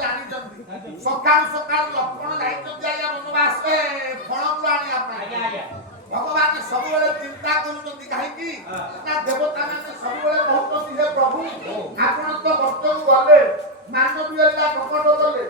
ଜାଣିଛନ୍ତି ସକାଳୁ ସକାଳୁ ଲକ୍ଷ୍ମଣ ଯାଇଛନ୍ତି ଆଜ୍ଞା ବନବାସ ଫଳମୂଳ ଆଣିବା ପାଇଁ। ଭଗବାନ ସବୁବେଳେ ଚିନ୍ତା କରୁଛନ୍ତି କାହିଁକି ନା ଦେବତା ମାନେ ସବୁବେଳେ କହୁଛନ୍ତି ହେ ପ୍ରଭୁ ଆପଣ ତ ବର୍ତ୍ତମାନ ଗଲେ ମାନବୀୟ ପ୍ରକଟ କଲେ